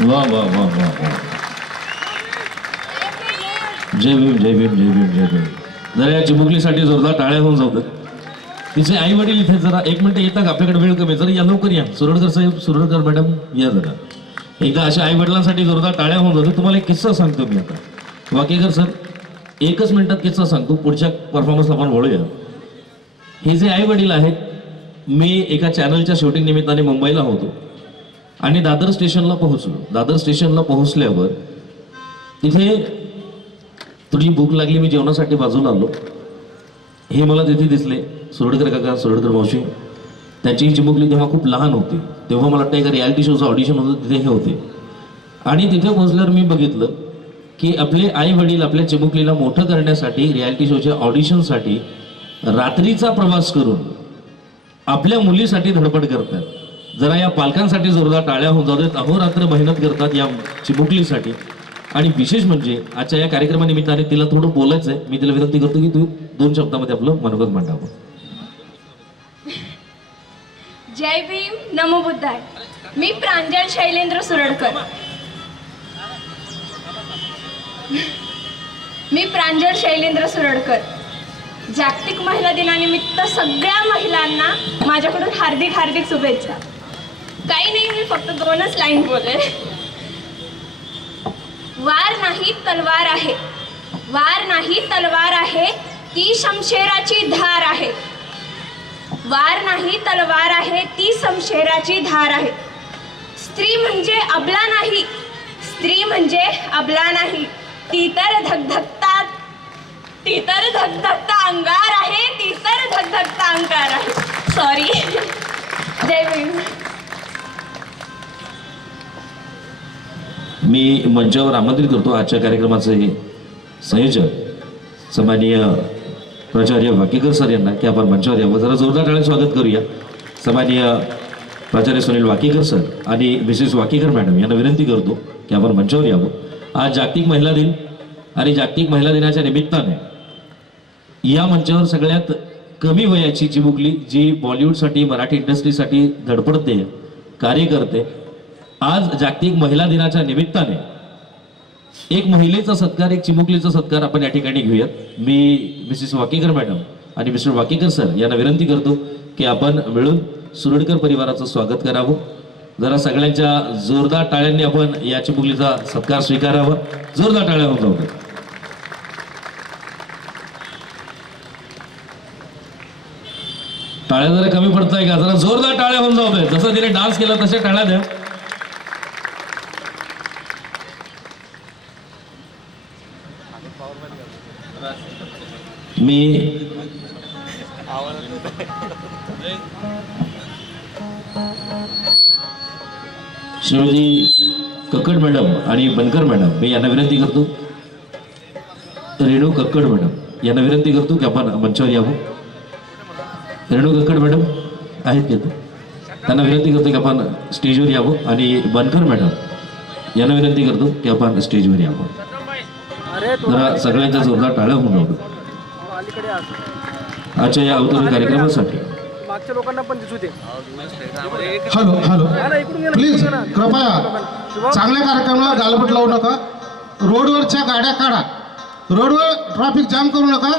वाह वाह वाह वाह वाह. जय भीम जय भीम जय भीम जय भीम. जरा या चिमुकलीसाठी जोरदार टाळ्या होऊन जाऊ. तिचे आई वडील इथे जरा एक मिनिट येतात का? आपल्याकडे वेळ कमी आहे. जरा या लवकर या. सुरडकर साहेब, सुरडकर मॅडम या जरा. एकदा अशा आई वडिलांसाठी जोरदार टाळ्या होऊन जातो. तुम्हाला एक किस्सा सांगतो मी आता. वाकेकर सर, एकच मिनिटात किस्सा सांगतो, पुढच्या परफॉर्मन्सला आपण वळूया. हे जे आई वडील आहेत, मी एका चॅनलच्या शूटिंग निमित्ताने मुंबईला होतो आणि दादर स्टेशनला पोहोचलो. दादर स्टेशनला पोहोचल्यावर तिथे थोडी भूक लागली. मी जेवणासाठी बाजूला आलो. हे मला तिथे दिसले, सुरडकर काका, सुरडकर मावशी. त्यांची चिमुकली तेव्हा खूप लहान होती. तेव्हा मला वाटतं एका रियालिटी शोचं ऑडिशन होतं, तिथे हे होते. आणि तिथे पोहोचल्यावर मी बघितलं की आपले आई वडील आपल्या चिमुकलीला मोठं करण्यासाठी रियालिटी शोच्या ऑडिशनसाठी रात्रीचा प्रवास करून आपल्या मुलीसाठी धडपड करतात. जरा या पालकांसाठी जोरदार टाळ्या होऊन जाऊ देत. अहोरात्र मेहनत करतात या चिमुकलीसाठी. आणि विशेष म्हणजे आजच्या या कार्यक्रमानिमित्ताने तिला थोडं बोलायचं आहे. मी तिला विनंती करतो की तू 2 शब्दामध्ये आपलं मनोगत मांडावं. जय भीम, नमो बुद्धाय. मी प्रांजल शैलेंद्र सुरडकर. मी प्रांजल शैलेंद्र सुरडकर. जागतिक महिला दिनानिमित्त सगळ्या महिलांना माझ्याकडून हार्दिक हार्दिक शुभेच्छा. काही नाही, मी फक्त 2च लाईन बोलेल. वार नाही तलवार आहे, वार नाही तलवार आहे, ती शमशेराची धार आहे. वार नाही तलवार आहे, ती शमशेराची धार आहे. स्त्री म्हणजे अबला नाही, स्त्री म्हणजे अबला नाही, ती तर धगधगता, ती तर धगधगता अंगार आहे, ती तर धगधगता अंगार आहे. सॉरी. जय भीम. मी मंचावर आमंत्रित करतो आजच्या कार्यक्रमाचे संयोजक सन्माननीय प्राचार्य वाकेकर सर यांना की आपण मंचावर यावं. जरा जोरदार टाळ्याने स्वागत करूया. सन्माननीय प्राचार्य सुनील वाकेकर सर आणि मिसेस वाकेकर मॅडम यांना विनंती करतो की आपण मंचावर यावं. आज जागतिक महिला दिन आणि जागतिक महिला दिनाच्या निमित्ताने या मंचावर सगळ्यात कमी वयाची चिमुकली जी बॉलिवूडसाठी, मराठी इंडस्ट्रीसाठी धडपडते, कार्य करते, आज जागतिक महिला दिनाच्या निमित्ताने एक महिलेचा सत्कार, एक चिमुकलीचा सत्कार आपण या ठिकाणी घेऊयात. मी मिसेस वाकेकर मॅडम आणि मिस्टर वाकेकर सर यांना विनंती करतो की आपण मिळून सुरडकर परिवाराचं स्वागत करावं. जरा सगळ्यांच्या जोरदार टाळ्यांनी आपण या चिमुकलीचा सत्कार स्वीकारावा. जोरदार टाळ्या होऊन जाऊ. टाळ्या जरा कमी पडताय का? जरा जोरदार टाळ्या होऊन जाऊ दे. जसं तिने डान्स केला तशा टाळ्या द्या. मी श्रीमती कक्कड मॅडम आणि बनकर मॅडम मी यांना विनंती करतो, रेणू कक्कड मॅडम यांना विनंती करतो की आपण मंचावर यावं. रेणू कक्कड मॅडम आहेत की त्यांना विनंती करतो की आपण स्टेजवर यावं. आणि बनकर मॅडम यांना विनंती करतो की आपण स्टेजवर यावं. जरा सगळ्यांच्या जोरदार टाळ्या होऊन जाऊ आजच्या या अवतरण कार्यक्रमासाठी. मागच्या लोकांना पण दिसू दे. हॅलो हॅलो, प्लीज कृपया चांगल्या कार्यक्रमाला गालबोट लावू नका. रोडवरच्या गाड्या काढा, रोडवर ट्रॅफिक जाम करू नका.